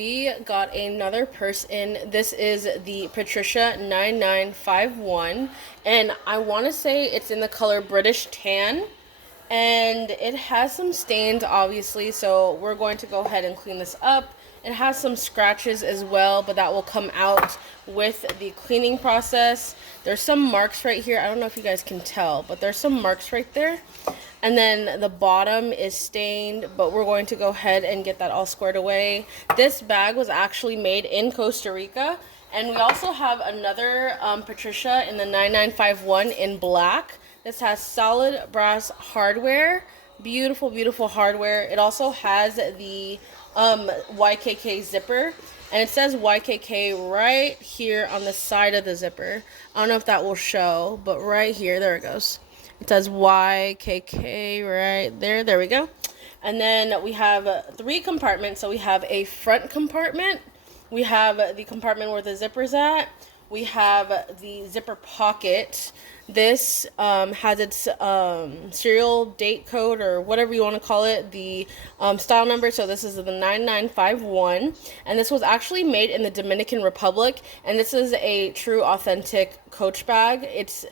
We got another purse in. This is the Patricia 9951, and I want to say it's in the color British Tan, and it has some stains obviously, so we're going to go ahead and clean this up. It has some scratches as well, but that will come out with the cleaning process. There's some marks right here. I don't know if you guys can tell, but there's some marks right there. And then the bottom is stained, but we're going to go ahead and get that all squared away. This bag was actually made in Costa Rica. And we also have another Patricia in the 9951 in black. This has solid brass hardware. Beautiful, beautiful hardware. It also has the YKK zipper. And it says YKK right here on the side of the zipper. I don't know if that will show, but right here, there it goes. It says YKK right there. There we go. And then we have 3 compartments. So we have a front compartment. We have the compartment where the zipper's at. We have the zipper pocket. This has its serial date code, or whatever you want to call it, the style number. So this is the 9951, and this was actually made in the Dominican Republic, and this is a true authentic Coach bag. It's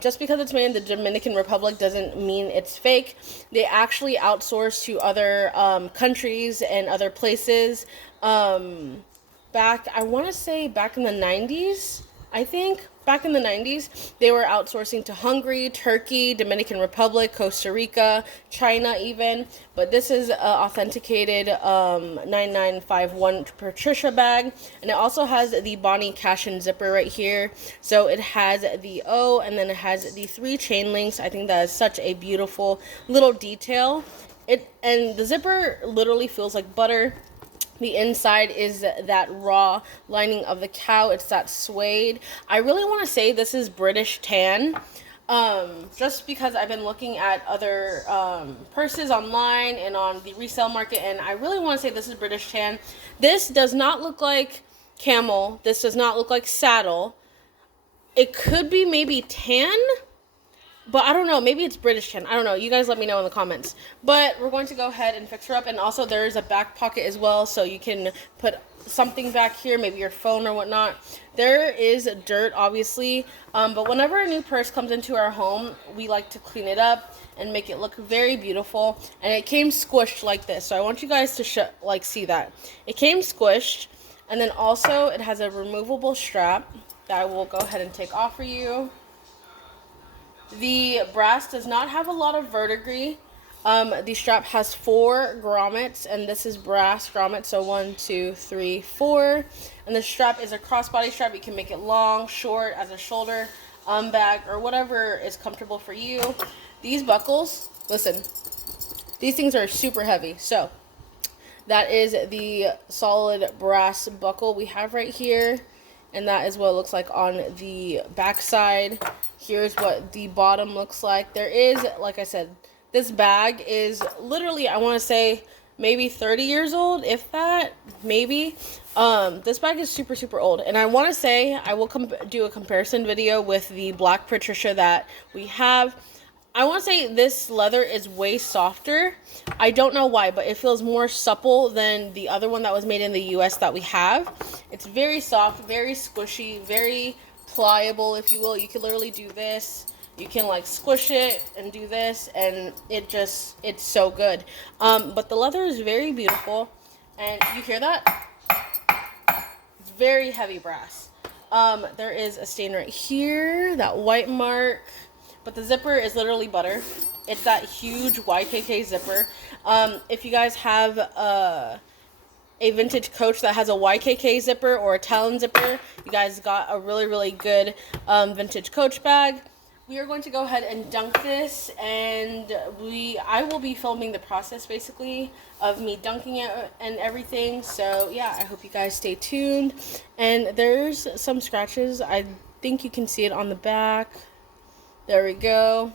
just because it's made in the Dominican Republic doesn't mean it's fake. They actually outsource to other countries and other places. I want to say back in the 90s, I think. Back in the 90s, they were outsourcing to Hungary, Turkey, Dominican Republic, Costa Rica, China even. But this is an authenticated 9951 Patricia bag. And it also has the Bonnie Cashin zipper right here. So it has the O, and then it has the 3 chain links. I think that is such a beautiful little detail. And the zipper literally feels like butter. The inside is that raw lining of the cow. It's that suede. I really want to say this is British Tan. Just because I've been looking at other purses online and on the resale market, and I really want to say this is British Tan. This does not look like camel. This does not look like saddle. It could be maybe tan, but I don't know. Maybe it's British Tan. I don't know. You guys let me know in the comments. But we're going to go ahead and fix her up. And also there is a back pocket as well, so you can put something back here, maybe your phone or whatnot. There is dirt, obviously. But whenever a new purse comes into our home, we like to clean it up and make it look very beautiful. And it came squished like this. So I want you guys to see that. It came squished. And then also it has a removable strap that I will go ahead and take off for you. The brass does not have a lot of verdigris. The strap has 4 grommets, and this is brass grommets, so 1, 2, 3, 4. And the strap is a crossbody strap. You can make it long, short, as a shoulder bag, or whatever is comfortable for you. These buckles, listen, these things are super heavy. So that is the solid brass buckle we have right here. And that is what it looks like on the back side. Here's what the bottom looks like. There is, like I said, this bag is literally, I want to say, maybe 30 years old, if that, maybe. This bag is super, super old. And I want to say, I will do a comparison video with the black Patricia that we have. I want to say this leather is way softer. I don't know why, but it feels more supple than the other one that was made in the US that we have. It's very soft, very squishy, very pliable, if you will. You can literally do this. You can like squish it and do this, and it's so good. But the leather is very beautiful, and you hear that? It's very heavy brass. There is a stain right here, that white mark. But the zipper is literally butter. It's that huge YKK zipper. If you guys have a vintage Coach that has a YKK zipper or a Talon zipper, you guys got a really, really good vintage Coach bag. We are going to go ahead and dunk this, and I will be filming the process basically of me dunking it and everything. So yeah, I hope you guys stay tuned. And there's some scratches. I think you can see it on the back. There we go.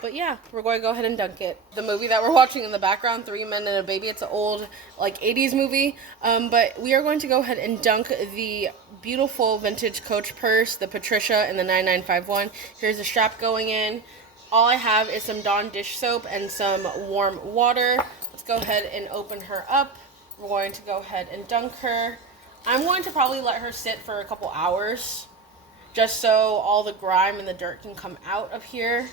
But yeah, we're going to go ahead and dunk it. The movie that we're watching in the background, 3 Men and a Baby, it's an old, like, 80s movie. But we are going to go ahead and dunk the beautiful vintage Coach purse, the Patricia in the 9951. Here's the strap going in. All I have is some Dawn dish soap and some warm water. Let's go ahead and open her up. We're going to go ahead and dunk her. I'm going to probably let her sit for a couple hours just so all the grime and the dirt can come out of here.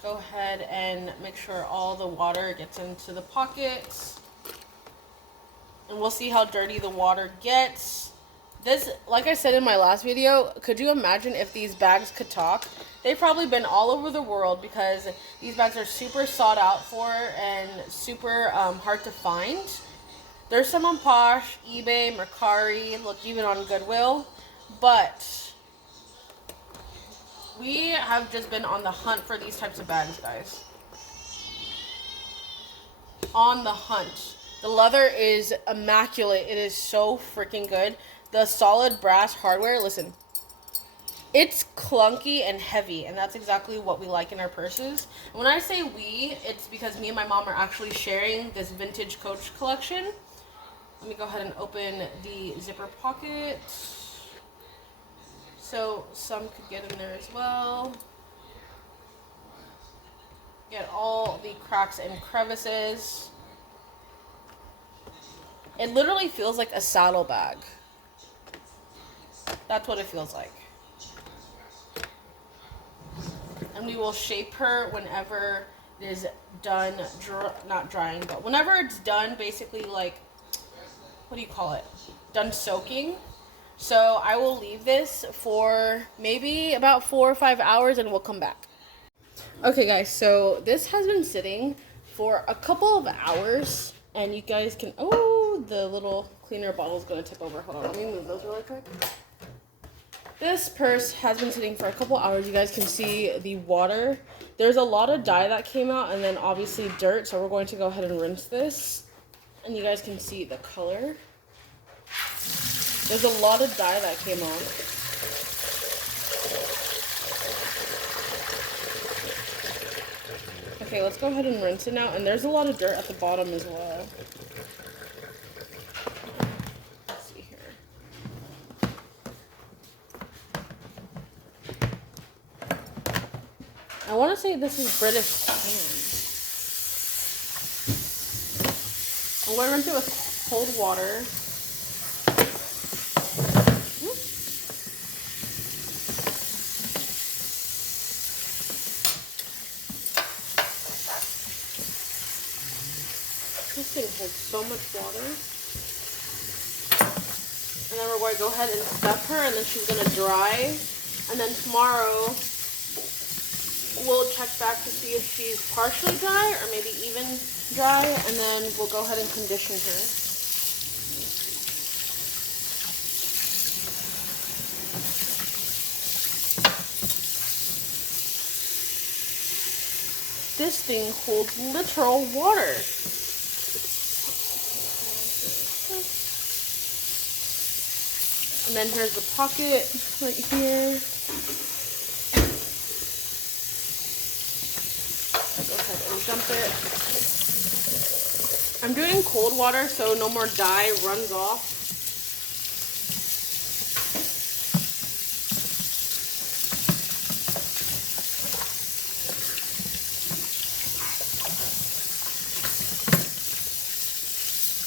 Go ahead and make sure all the water gets into the pockets. And we'll see how dirty the water gets. This, like I said in my last video, could you imagine if these bags could talk? They've probably been all over the world because these bags are super sought out for and super hard to find. There's some on Posh, eBay, Mercari, look, even on Goodwill. But we have just been on the hunt for these types of bags, guys. On the hunt. The leather is immaculate. It is so freaking good. The solid brass hardware, listen, it's clunky and heavy, and that's exactly what we like in our purses. And when I say we, it's because me and my mom are actually sharing this vintage Coach collection. Let me go ahead and open the zipper pocket. So some could get in there as well. Get all the cracks and crevices. It literally feels like a saddle bag. That's what it feels like. And we will shape her whenever it is done, not drying, but whenever it's done, basically like, what do you call it? Done soaking. So I will leave this for maybe about 4 or 5 hours and we'll come back. Okay guys, so this has been sitting for a couple of hours and you guys can, oh, the little cleaner bottle is going to tip over. Hold on, let me move those really quick. This purse has been sitting for a couple hours. You guys can see the water. There's a lot of dye that came out and then obviously dirt. So we're going to go ahead and rinse this. And you guys can see the color. There's a lot of dye that came off. Okay, let's go ahead and rinse it now. And there's a lot of dirt at the bottom as well. I want to say this is British tan. I'm going to rinse it with cold water. This thing holds so much water. And then we're going to go ahead and stuff her, and then she's going to dry. And then tomorrow we'll check back to see if she's partially dry or maybe even dry, and then we'll go ahead and condition her. This thing holds literal water. And then here's the pocket right here. Go ahead and dump it. I'm doing cold water so no more dye runs off.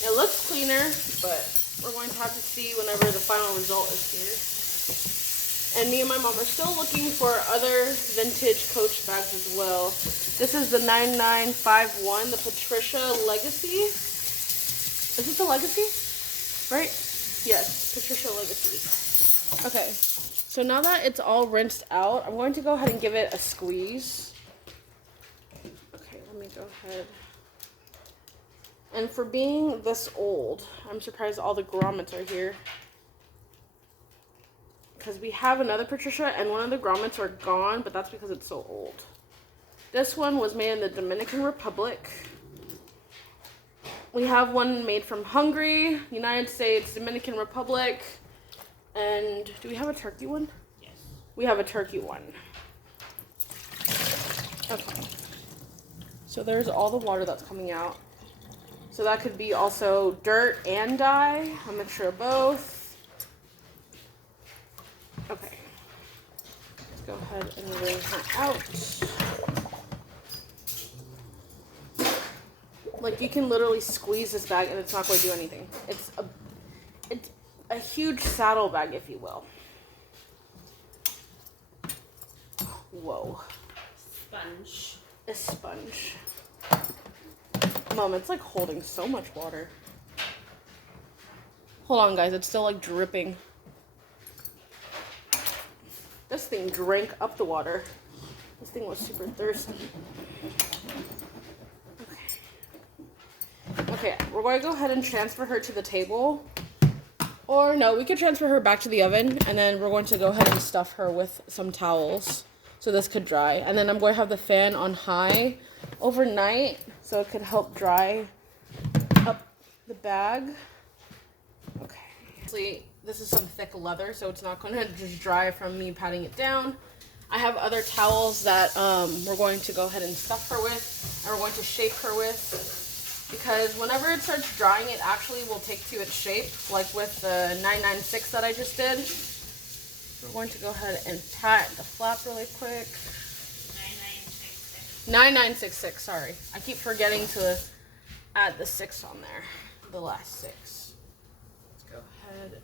It looks cleaner, but we're going to have to see whenever the final result is here. And me and my mom are still looking for other vintage Coach bags as well. This is the 9951, the Patricia Legacy. Is this the Legacy? Right? Yes, Patricia Legacy. Okay, so now that it's all rinsed out, I'm going to go ahead and give it a squeeze. Okay, let me go ahead. And for being this old, I'm surprised all the grommets are here. Because we have another Patricia and one of the grommets are gone, but that's because it's so old. This one was made in the Dominican Republic. We have one made from Hungary, United States, Dominican Republic, and do we have a turkey one? Yes. We have a turkey one. Okay. So there's all the water that's coming out. So that could be also dirt and dye, a mixture of both. Okay. Let's go ahead and wring her out. Like, you can literally squeeze this bag and it's not going to do anything. It's a huge saddle bag, if you will. Whoa. Sponge. A sponge. Mom, it's like holding so much water. Hold on, guys. It's still like dripping. This thing drank up the water. This thing was super thirsty. Okay, we're going to go ahead and transfer her to the table. Or no, we could transfer her back to the oven, and then we're going to go ahead and stuff her with some towels so this could dry. And then I'm going to have the fan on high overnight so it could help dry up the bag. Okay. Actually, this is some thick leather, so it's not going to just dry from me patting it down. I have other towels that we're going to go ahead and stuff her with, and we're going to shape her with. Because whenever it starts drying, it actually will take to its shape, like with the 996 that I just did. We're going to go ahead and pat the flap really quick. 9966. 9966, sorry. I keep forgetting to add the 6 on there, the last 6. Let's go ahead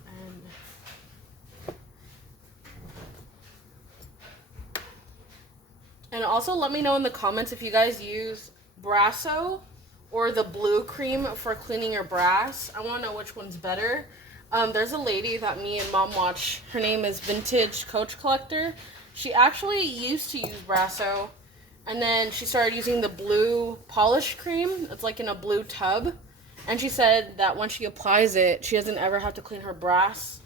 and also let me know in the comments if you guys use Brasso or the blue cream for cleaning your brass. I want to know which one's better. There's a lady that me and Mom watch. Her name is Vintage Coach Collector. She actually used to use Brasso, and then she started using the blue polish cream. It's like in a blue tub. And she said that when she applies it, she doesn't ever have to clean her brass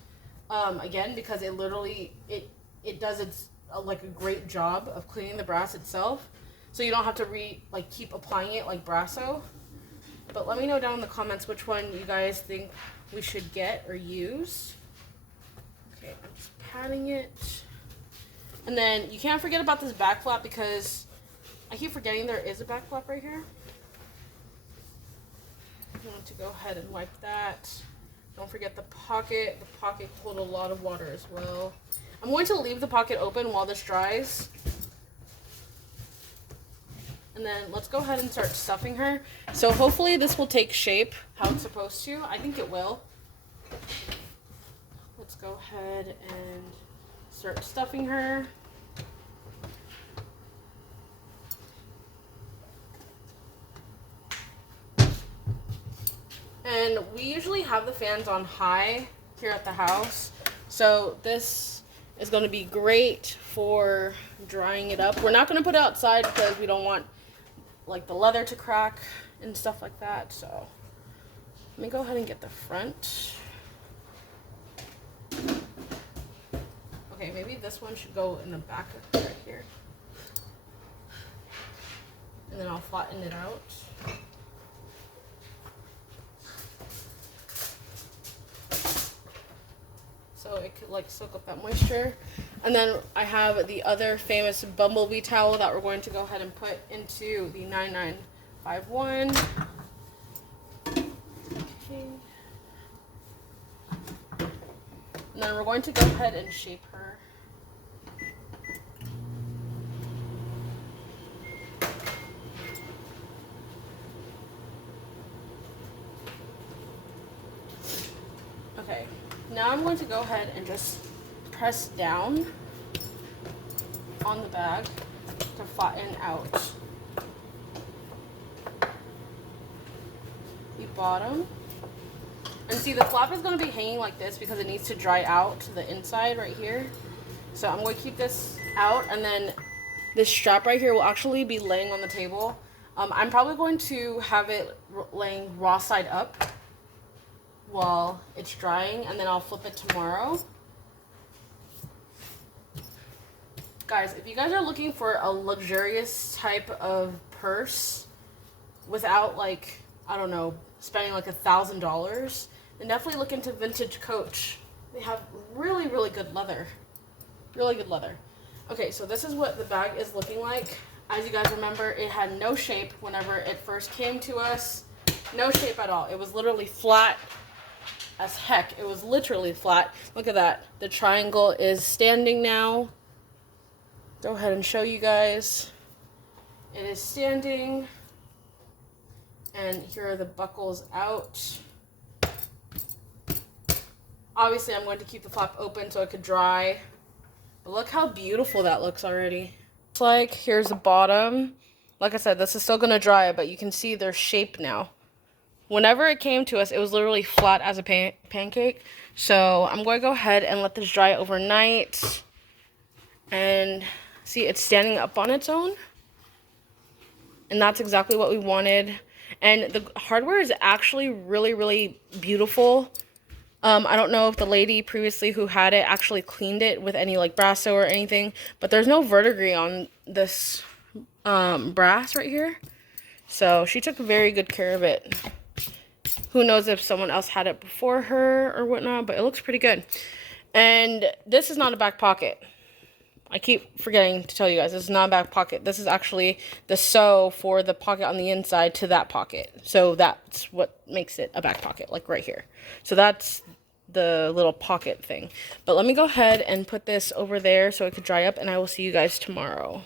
again, because it literally, it does like a great job of cleaning the brass itself. So you don't have to keep applying it like Brasso. But let me know down in the comments which one you guys think we should get or use. Okay, I'm just patting it. And then you can't forget about this back flap, because I keep forgetting there is a back flap right here. I'm going to go ahead and wipe that. Don't forget the pocket. The pocket holds a lot of water as well. I'm going to leave the pocket open while this dries. And then let's go ahead and start stuffing her. So hopefully this will take shape how it's supposed to. I think it will. Let's go ahead and start stuffing her. And we usually have the fans on high here at the house. So this is going to be great for drying it up. We're not going to put it outside because we don't want like the leather to crack and stuff like that. So let me go ahead and get the front. Okay, maybe this one should go in the back of right here. And then I'll flatten it out. So it could like soak up that moisture. And then I have the other famous bumblebee towel that we're going to go ahead and put into the 9951. Okay. And then we're going to go ahead and shape her. Okay, now I'm going to go ahead and just press down on the bag to flatten out the bottom. And see, the flap is going to be hanging like this because it needs to dry out to the inside right here. So I'm going to keep this out, and then this strap right here will actually be laying on the table. I'm probably going to have it laying raw side up while it's drying, and then I'll flip it tomorrow. Guys, if you guys are looking for a luxurious type of purse without, like, I don't know, spending like $1,000, then definitely look into Vintage Coach. They have really, really good leather. Really good leather. Okay, so this is what the bag is looking like. As you guys remember, it had no shape whenever it first came to us. No shape at all. It was literally flat as heck. It was literally flat. Look at that. The triangle is standing now. Go ahead and show you guys. It is standing. And And here are the buckles out. Obviously, I'm going to keep the flap open so it could dry. But look how beautiful that looks already. It's like, here's the bottom. Like I said, this is still going to dry, but you can see their shape now. Whenever it came to us, it was literally flat as a pancake. So I'm going to go ahead and let this dry overnight. And see, it's standing up on its own. And that's exactly what we wanted. And the hardware is actually really, really beautiful. I don't know if the lady previously who had it actually cleaned it with any like brasso or anything, but there's no verdigris on this brass right here. So she took very good care of it. Who knows if someone else had it before her or whatnot, but it looks pretty good. And this is not a back pocket. I keep forgetting to tell you guys, this is not a back pocket. This is actually the sew for the pocket on the inside to that pocket. So that's what makes it a back pocket, like right here. So that's the little pocket thing. But let me go ahead and put this over there so it could dry up, and I will see you guys tomorrow.